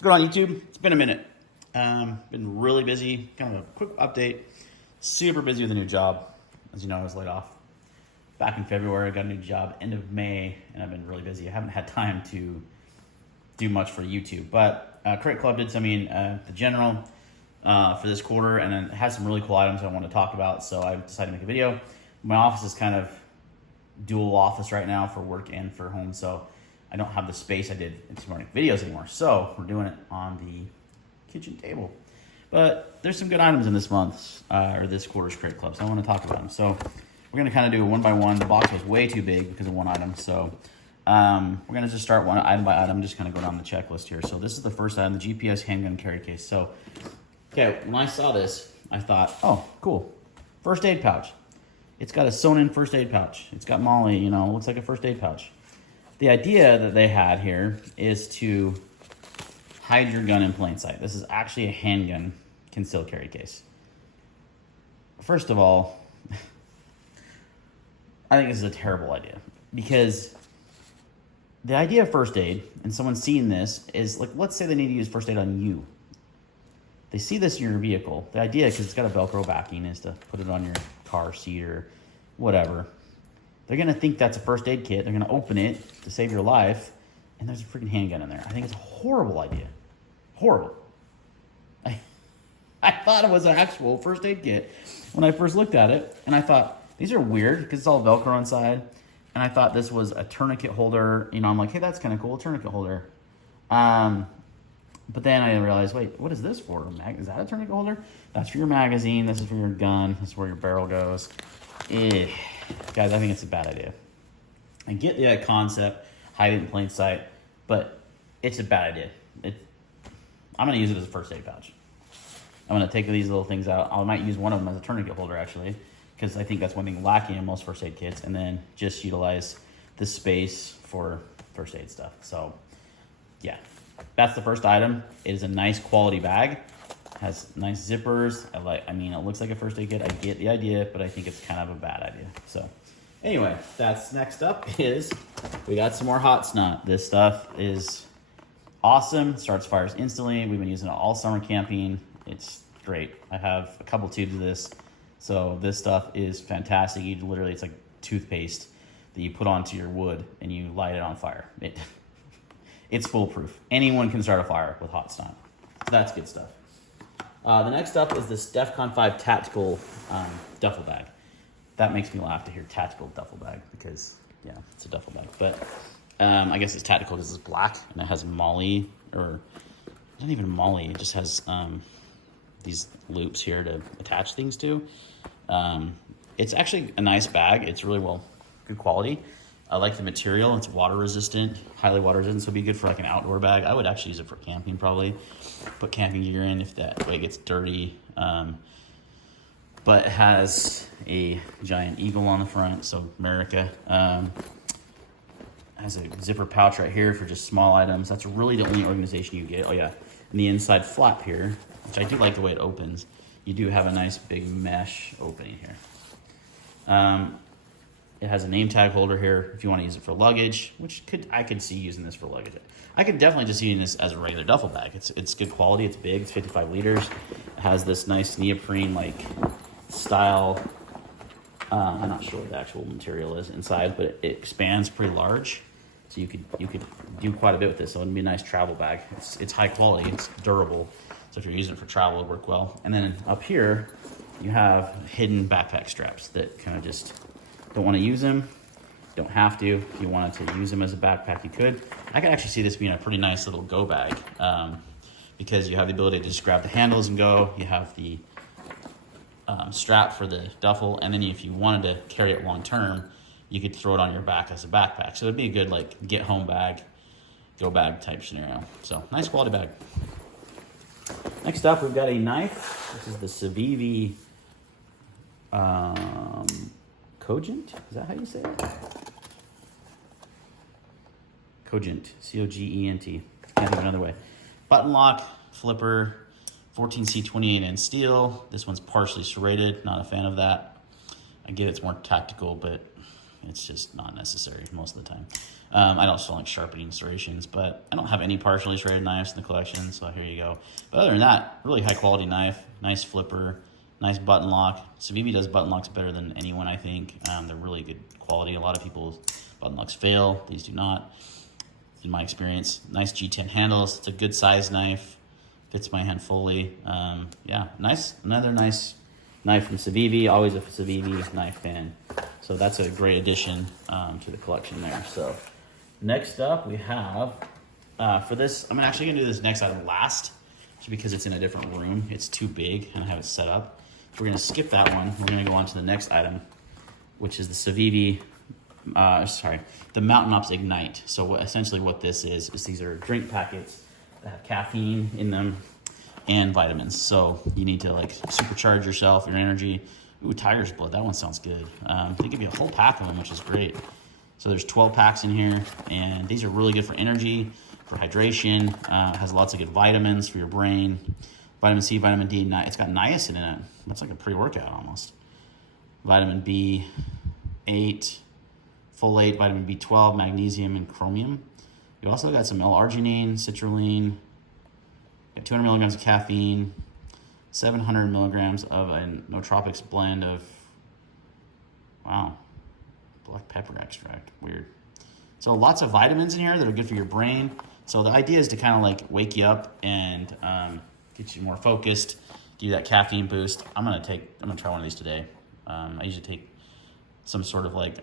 What's going on, YouTube? It's been a minute. Been really busy. Kind of a quick update. Super busy with a new job. As you know, I was laid off back in February. I got a new job end of May, and I've been really busy. I haven't had time to do much for YouTube. But Crate Club did send me the general for this quarter, and then it has some really cool items I want to talk about. So I decided to make a video. My office is kind of dual office right now for work and for home, so I don't have the space I did to make videos anymore. So we're doing it on the kitchen table. But there's some good items in this month's or this quarter's Crate Club, so I want to talk about them. So we're going to kind of do a one by one. The box was way too big because of one item, so we're going to just start one item by item, just kind of go down the checklist here. So this is the first item, the GPS handgun carry case. So, okay, when I saw this, I thought, oh, cool. First aid pouch. It's got a sewn-in first aid pouch. It's got Molly, you know, looks like a first aid pouch. The idea that they had here is to hide your gun in plain sight. This is actually a handgun concealed carry case. First of all, I think this is a terrible idea because the idea of first aid, and someone seeing this, is like, let's say they need to use first aid on you. They see this in your vehicle. The idea, because it's got a Velcro backing, is to put it on your car seat or whatever. They're going to think that's a first aid kit. They're going to open it to save your life, and there's a freaking handgun in there. I think it's a horrible idea. Horrible. I thought it was an actual first aid kit when I first looked at it, and I thought, these are weird because it's all Velcro inside, and I thought this was a tourniquet holder. You know, I'm like, hey, that's kind of cool, a tourniquet holder. But then I realized, wait, what is this for? Is that a tourniquet holder? That's for your magazine. This is for your gun. This is where your barrel goes. Guys, I think it's a bad idea. I get the concept, hide it in plain sight, but it's a bad idea. I'm going to use it as a first aid pouch. I'm going to take these little things out. I might use one of them as a tourniquet holder, actually, because I think that's one thing lacking in most first aid kits, and then just utilize the space for first aid stuff. So, yeah, that's the first item. It is a nice quality bag. Has nice zippers. I mean, it looks like a first aid kit. I get the idea, but I think it's kind of a bad idea. So anyway, that's next up is we got some more hot snot. This stuff is awesome. Starts fires instantly. We've been using it all summer camping. It's great. I have a couple tubes of this. So this stuff is fantastic. You literally, it's like toothpaste that you put onto your wood and you light it on fire. It's foolproof. Anyone can start a fire with hot snot. So that's good stuff. The next up is this DEFCON 5 tactical duffel bag. That makes me laugh to hear tactical duffel bag because, yeah, it's a duffel bag. But I guess it's tactical because it's black and it has Molly, or not even Molly. It just has these loops here to attach things to. It's actually a nice bag. It's really good quality. I like the material. It's water resistant, highly water resistant, so it'd be good for like an outdoor bag. I would actually use it for camping probably. Put camping gear in if that way it gets dirty. But it has a giant eagle on the front, so America. Has a zipper pouch right here for just small items. That's really the only organization you get. Oh yeah, and the inside flap here, which I do like the way it opens. You do have a nice big mesh opening here. It has a name tag holder here if you want to use it for luggage, which I could see using this for luggage. I could definitely just use this as a regular duffel bag. It's good quality. It's big. It's 55 liters. It has this nice neoprene like style. I'm not sure what the actual material is inside, but it expands pretty large, so you could do quite a bit with this. So it'd be a nice travel bag. It's high quality. It's durable. So if you're using it for travel, it'll work well. And then up here, you have hidden backpack straps that kind of just don't want to use them, don't have to. If you wanted to use them as a backpack, you could. I could actually see this being a pretty nice little go bag because you have the ability to just grab the handles and go. You have the strap for the duffel, and then if you wanted to carry it long term, you could throw it on your back as a backpack. So it'd be a good like get home bag, go bag type scenario. So nice quality bag. Next up, we've got a knife. This is the Civivi Cogent? Is that how you say it? Cogent. C-O-G-E-N-T. Can't think of another way. Button lock, flipper, 14C 28N steel. This one's partially serrated. Not a fan of that. I get it's more tactical, but It's just not necessary most of the time. I don't still like sharpening serrations, but I don't have any partially serrated knives in the collection, so here you go. But other than that, really high quality knife, nice flipper, nice button lock. Civivi does button locks better than anyone, I think. They're really good quality. A lot of people's button locks fail. These do not, in my experience. Nice G10 handles. It's a good size knife. Fits my hand fully. Yeah, nice. Another nice knife from Civivi. Always a Civivi knife fan. So that's a great addition to the collection there. So next up we have, for this, I'm actually gonna do this next item last, just because it's in a different room. It's too big and I have it set up. So we're gonna skip that one. We're gonna go on to the next item, which is the Civivi, the Mountain Ops Ignite. So essentially what this is these are drink packets that have caffeine in them and vitamins. So you need to like supercharge yourself, your energy. Ooh, Tiger's Blood, that one sounds good. They give you a whole pack of them, which is great. So there's 12 packs in here, and these are really good for energy, for hydration. Has lots of good vitamins for your brain. Vitamin C, vitamin D, it's got niacin in it. That's like a pre-workout almost. Vitamin B8, folate, vitamin B12, magnesium, and chromium. You also got some L-arginine, citrulline, got 200 milligrams of caffeine, 700 milligrams of a nootropics blend of, wow, black pepper extract, weird. So lots of vitamins in here that are good for your brain. So the idea is to kind of like wake you up and get you more focused, give you that caffeine boost. I'm gonna try one of these today. I usually take some sort of like,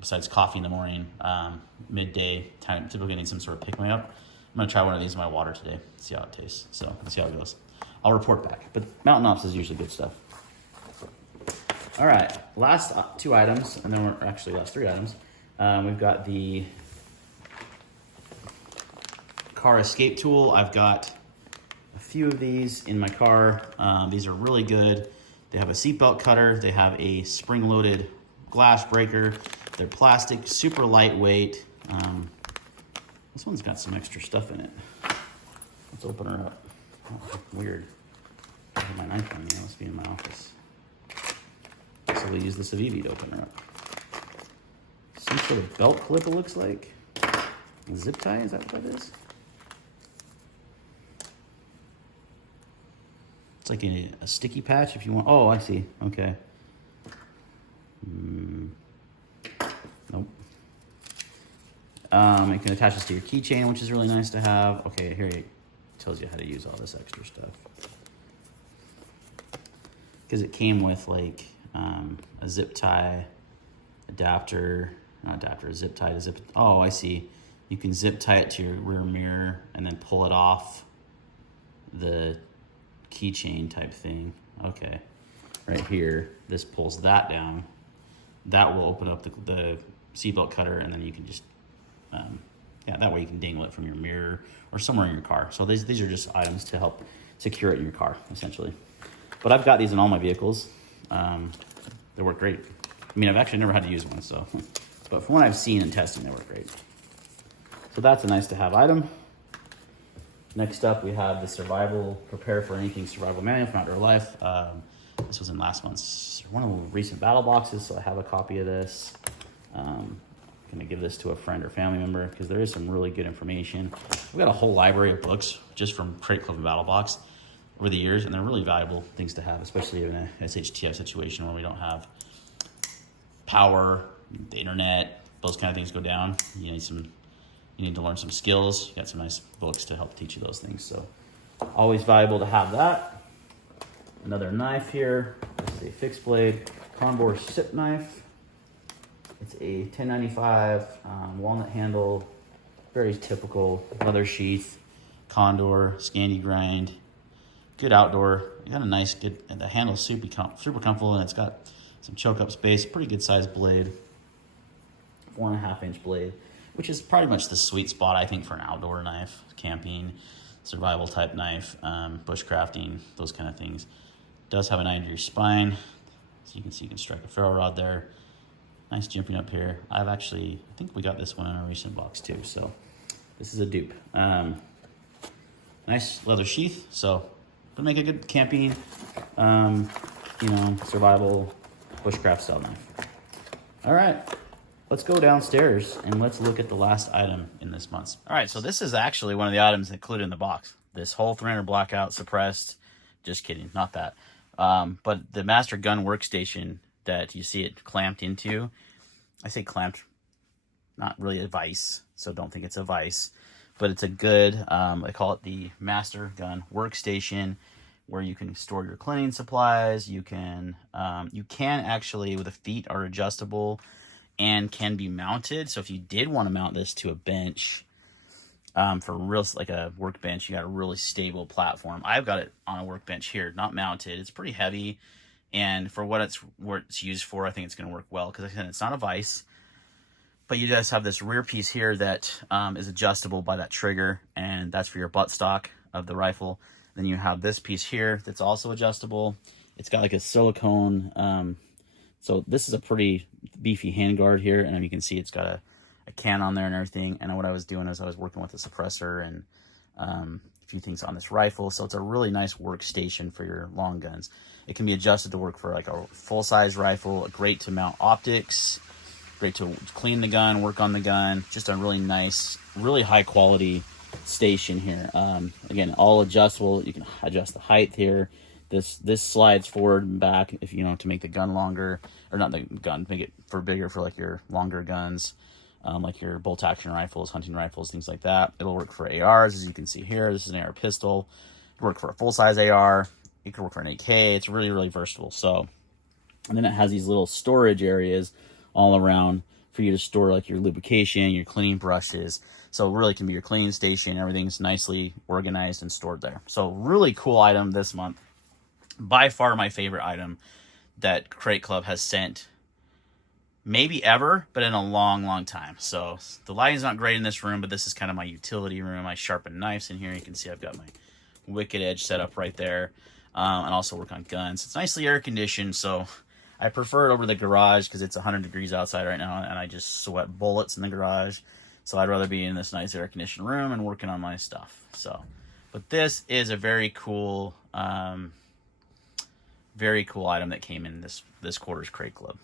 besides coffee in the morning, midday time, typically need some sort of pick me up. I'm gonna try one of these in my water today, see how it tastes. So let's see how it goes. I'll report back, but Mountain Ops is usually good stuff. All right, last two items, and then we're actually last three items. We've got the car escape tool. I've got a few of these in my car. These are really good. They have a seatbelt cutter. They have a spring-loaded glass breaker. They're plastic, super lightweight. This one's got some extra stuff in it. Let's open her up. Oh, weird. I have my knife on me. I must be in my office. So we use the Civivi to open her up. Some sort of belt clip, it looks like. A zip tie, is that what that is? It's like a sticky patch if you want. Oh, I see. Okay. Nope. You can attach this to your keychain, which is really nice to have. Okay, here it tells you how to use all this extra stuff. Because it came with like a zip tie, adapter, not adapter, a zip tie to zip. Oh, I see. You can zip tie it to your rear mirror and then pull it off the keychain type thing. Okay, right here, this pulls that down. That will open up the seatbelt cutter, and then you can just, that way you can dangle it from your mirror or somewhere in your car. So these are just items to help secure it in your car, essentially. But I've got these in all my vehicles. They work great. I mean, I've actually never had to use one, so, but from what I've seen and testing, they work great. So that's a nice to have item. Next up, we have the Survival Prepare for Anything Survival Manual from Outdoor Life. This was in last month's, one of the recent battle boxes, so I have a copy of this. I'm gonna give this to a friend or family member because there is some really good information. We've got a whole library of books just from Crate Club and Battle Box over the years, and they're really valuable things to have, especially in a SHTF situation where we don't have power, the internet, those kind of things go down. You need to learn some skills. You got some nice books to help teach you those things. So always valuable to have that. Another knife here. This is a fixed blade Conbor sip knife. It's a 1095 walnut handle, very typical leather sheath, Condor, Scandi grind, good outdoor. You got a nice, good, and the handle's super comfortable, and it's got some choke up space, pretty good sized blade, 4.5 inch blade, which is pretty much the sweet spot, I think, for an outdoor knife, camping, survival type knife, bushcrafting, those kind of things. It does have a 9-degree spine, so you can see you can strike a ferro rod there. Nice jumping up here. I think we got this one in a recent box too, so this is a dupe. Nice leather sheath, so it'll make a good camping, survival bushcraft style knife. All right, let's go downstairs and let's look at the last item in this month's. All right, so this is actually one of the items included in the box. This whole 300 blackout suppressed. Just kidding, not that. But the Master Gun workstation that you see it clamped into, I say clamped, not really a vise, so don't think it's a vise, but it's a good, I call it the Master Gun workstation, where you can store your cleaning supplies. You can actually, with the feet are adjustable and can be mounted. So if you did want to mount this to a bench, for real, like a workbench, you got a really stable platform. I've got it on a workbench here, not mounted. It's pretty heavy, and for what it's used for, I think it's going to work well, because again, it's not a vise. But you just have this rear piece here that is adjustable by that trigger, and that's for your buttstock of the rifle. Then you have this piece here that's also adjustable. It's got like a silicone, so this is a pretty beefy handguard here, and you can see it's got a can on there and everything. And what I was doing is I was working with a suppressor and a few things on this rifle. So it's a really nice workstation for your long guns. It can be adjusted to work for like a full-size rifle, great to mount optics, great to clean the gun, work on the gun. Just a really nice, really high quality station here. Again, all adjustable. You can adjust the height here. This slides forward and back if you know, to make the gun longer, or not the gun, make it for bigger for like your longer guns, like your bolt action rifles, hunting rifles, things like that. It'll work for ARs, as you can see here. This is an AR pistol. It'll work for a full size AR. It can work for an AK. It's really, really versatile. So, and then it has these little storage areas all around for you to store like your lubrication, your cleaning brushes. So it really can be your cleaning station. Everything's nicely organized and stored there. So really cool item this month. By far my favorite item that Crate Club has sent, maybe ever, but in a long, long time. So the lighting's not great in this room, but this is kind of my utility room. I sharpen knives in here. You can see I've got my Wicked Edge set up right there, and also work on guns. It's nicely air conditioned, so I prefer it over the garage because it's 100 degrees outside right now, and I just sweat bullets in the garage. So I'd rather be in this nice air conditioned room and working on my stuff. So, but this is a very cool item that came in this quarter's Crate Club.